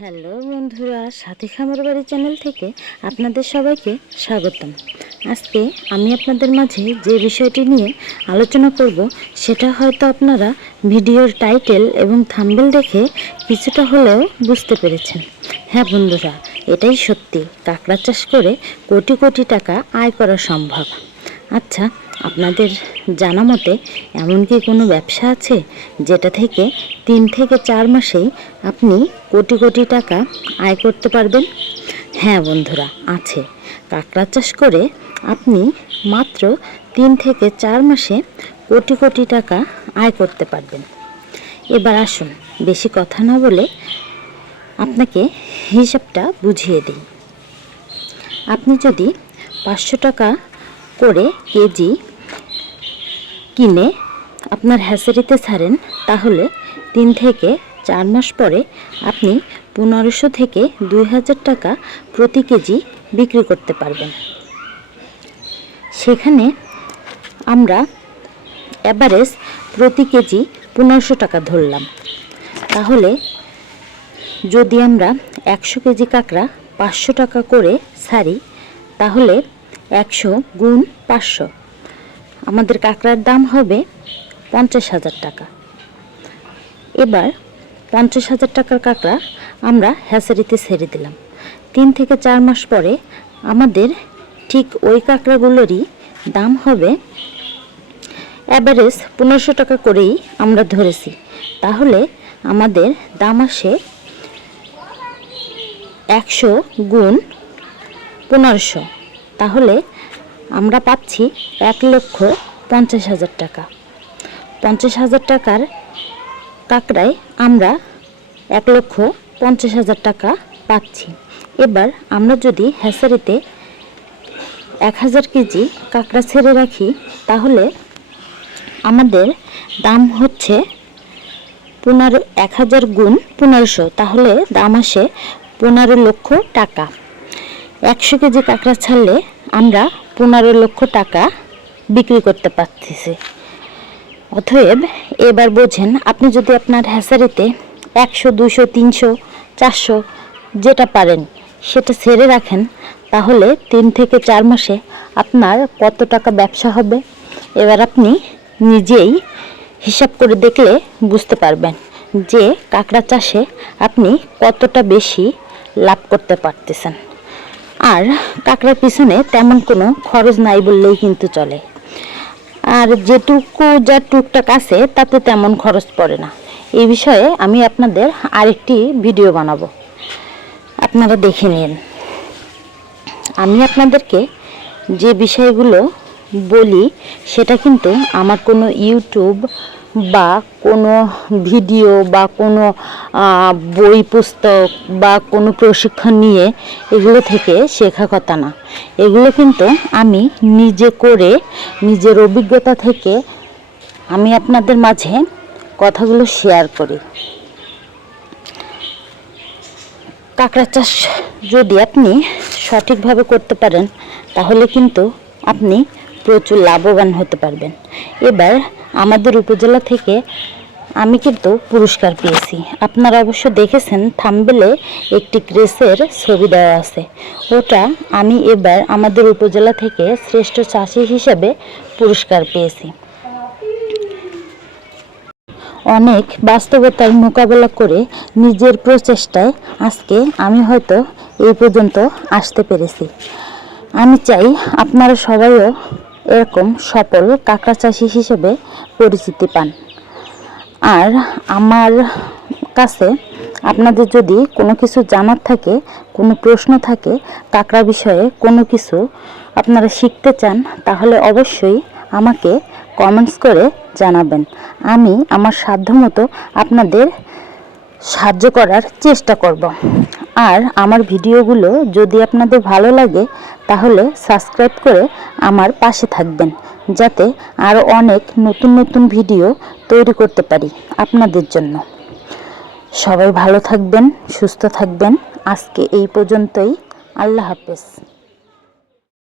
Hello বন্ধুরা, সাথী খামার বাড়ি চ্যানেল থেকে আপনাদের সবাইকে স্বাগতম। আজকে আমি আপনাদের মাঝে যে বিষয়টি নিয়ে আলোচনা করব সেটা হয়তো আপনারা ভিডিওর টাইটেল এবং থাম্বনেল দেখে কিছুটা হলেও বুঝতে পেরেছেন। হ্যাঁ বন্ধুরা, এটাই সত্যি, কাঁকড়া চাষ করে কোটি কোটি টাকা আয় করা সম্ভব। আচ্ছা, আপনাদের জানা মতে এমন কি কোনো ব্যবসা আছে যেটা থেকে 3 থেকে 4 মাসেই আপনি কোটি কোটি টাকা আয় করতে পারবেন? হ্যাঁ বন্ধুরা, আছে। কাঁকড়া চাষ করে আপনি মাত্র 3 থেকে 4 মাসে কোটি কোটি টাকা আয় করতে পারবেন। এবার আসুন, বেশি কথা না বলে আপনাকে হিসাবটা বুঝিয়ে দিই। আপনি যদি 500 টাকা করে কেজি কিনে আপনার হ্যাচারিতে ছাড়েন, তাহলে 3 থেকে 4 মাস পরে আপনি 1500 থেকে 2000 টাকা প্রতি কেজি বিক্রি করতে পারবেন। সেখানে আমরা অ্যাভারেজ প্রতি কেজি 1500 টাকা ধরলাম। তাহলে যদি আমরা 100 কেজি কাঁকড়া 500 টাকা করে ছাড়ি, তাহলে 100 গুণ 500, আমাদের কাঁকড়ার দাম হবে 50,000 টাকা। এবার 50,000 টাকার কাঁকড়া আমরা হ্যাচারিতে ছেড়ে দিলাম। 3 থেকে 4 মাস পরে আমাদের ঠিক ওই কাঁকড়াগুলোরই দাম হবে অ্যাভারেজ 1500 টাকা করেই আমরা ধরেছি। তাহলে আমাদের দাম আসে 100 গুণ 1500, তাহলে আমরা পাচ্ছি 1,50,000 টাকা। 50,000 টাকার কাঁকড়ায় আমরা 1,50,000 টাকা পাচ্ছি। এবার আমরা যদি হ্যাচারিতে 1000 কেজি কাঁকড়া ছেড়ে রাখি, তাহলে আমাদের দাম হচ্ছে 1000 গুণ 1500, তাহলে দাম আসে 15 লক্ষ টাকা। 100 কেজি কাঁকড়া ছাড়লে আমরা 15 লক্ষ টাকা বিক্রি করতে পারতেছি। অতএব এবার বোঝেন, আপনি যদি আপনার হ্যাচারিতে 100, 200, 300, 400 যেটা পারেন সেটা ছেড়ে রাখেন, তাহলে 3 থেকে 4 মাসে আপনার কত টাকা ব্যবসা হবে। এবার আপনি নিজেই হিসাব করে দেখলে বুঝতে পারবেন যে কাঁকড়া চাষে আপনি কতটা বেশি লাভ করতে পারতেছেন। আর কাঁকড়ার পিছনে তেমন কোনো খরচ নাই বললেই কিন্তু চলে। আর যেটুকু যা টুকটাক আছে তাতে তেমন খরচ পড়ে না। এই বিষয়ে আমি আপনাদের আরেকটি ভিডিও বানাবো, আপনারা দেখে নিন। আমি আপনাদেরকে যে বিষয়গুলো বলি সেটা কিন্তু আমার কোনো ইউটিউব বা কোনো ভিডিও বা কোনো বই পুস্তক বা কোনো প্রশিক্ষণ নিয়ে এগুলো থেকে শেখা কথা না। এগুলো কিন্তু আমি নিজে করে, নিজের অভিজ্ঞতা থেকে আমি আপনাদের মাঝে কথাগুলো শেয়ার করি। কাঁকড়া চাষ যদি আপনি সঠিকভাবে করতে পারেন, তাহলে কিন্তু আপনি প্রচুর লাভবান হতে পারবেন। এবার আমাদের উপজেলা থেকে আমি কিন্তু পুরস্কার পেয়েছি। আপনারা অবশ্য দেখেছেন, থাম্বনেলে একটি ক্রেসের ছবি দেওয়া আছে। ওটা আমি এবার আমাদের উপজেলা থেকে শ্রেষ্ঠ চাষি হিসেবে পুরস্কার পেয়েছি। অনেক বাস্তবতার মোকাবেলা করে নিজের প্রচেষ্টায় আজকে আমি হয়তো এই পর্যন্ত আসতে পেরেছি। আমি চাই আপনারা সবাইও এরকম সফল কাঁকড়া চাষি হিসেবে পরিচিতি পান। আর আমার কাছে আপনাদের যদি কোনো কিছু জানার থাকে, কোনো প্রশ্ন থাকে, কাঁকড়া বিষয়ে কোনো কিছু আপনারা শিখতে চান, তাহলে অবশ্যই আমাকে কমেন্টস করে জানাবেন। আমি আমার সাধ্যমতো আপনাদের সাহায্য করার চেষ্টা করব। আর আমার ভিডিওগুলো যদি আপনাদের ভালো লাগে, তাহলে সাবস্ক্রাইব করে আমার পাশে থাকবেন, যাতে আরও অনেক নতুন নতুন ভিডিও তৈরি করতে পারি আপনাদের জন্য। সবাই ভালো থাকবেন, সুস্থ থাকবেন। আজকে এই পর্যন্তই। আল্লাহ হাফেজ।